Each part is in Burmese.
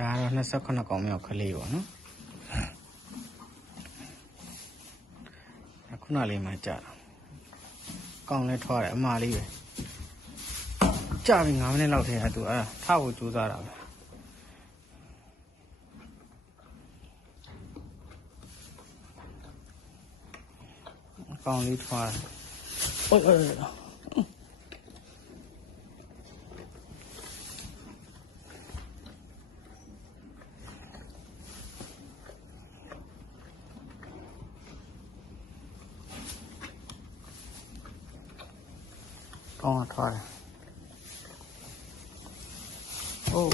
ဒါကတော့29ကောင်မြောက်ကလေးပေါ့နော်ခုနလေးမှကြာတာကောင်းလဲထွားတယ်အမလေးပဲကြာပြီ9မိနစ်လောက်ထဲကသူအဲ့ဒါထားဖို့ကြိုးစားတာပဲကောင်းလေးထွားတယ်အိုးကောင်းထွားတယ်အိုး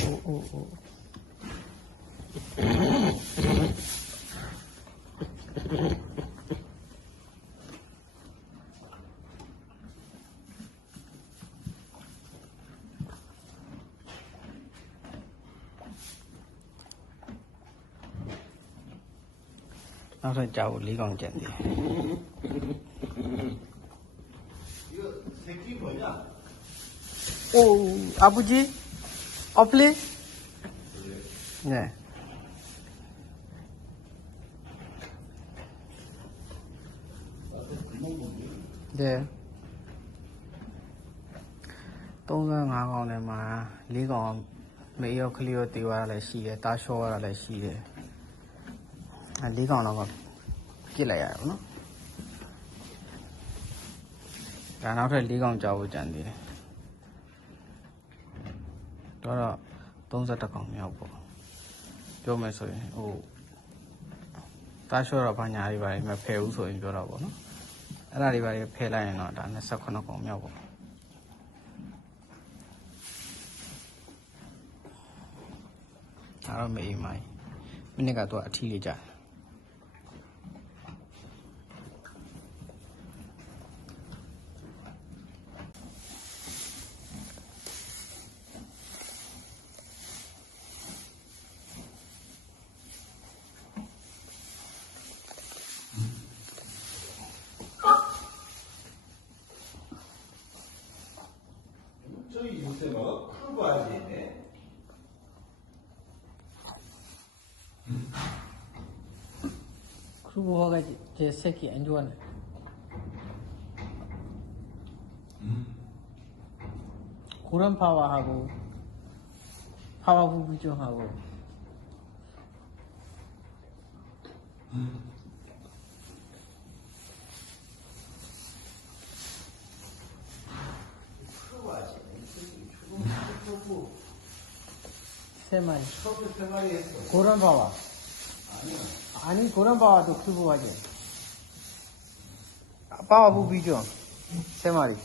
နောက်ထပ်ကြာဖို့၄កောင်ကျန်သေးတယ်Oh, Abuji, Opli? Yeah. Yeah. 35កောင်ထဲမှာ4កောင်မေရောခလီရောတေးသွားတာလည်းရှိတယ်တားလျှောရတာလည်းရှိတယ်4កောင်တော့ပြစ်လိုက်ရအောင်နော်ဒါနောက်ထပ်4កောင်ကြာဖို့ကြံသေးတယ်တော့31កောင်မြောက်ပေါ့ပြောမယ်ဆိုရင်ဟိုတားလျှောတော့ဘာညာတွေပါမဖယ်ဘူးဆိုရင်ပြောတော့ပေါ့နော်အဲ့ဒါတွေပါဖယ်လိုက်ရင်တော့ဒါ29កောင်မြောက်ပေါ့ဒါတော့မေးမိုင်းမိနစ်ကတော့အထီးလေးကြာ저희 요새 뭐 크루바지네. 크루버가 제 새끼 안 좋아하네. 고런 파워하고 파워 부부정하고. 세 마리. 처음에 3마리 했어. 고런 파워. 아니야. 아니 고런 파워도 크루버가지. 파워 부부정. 세 마리.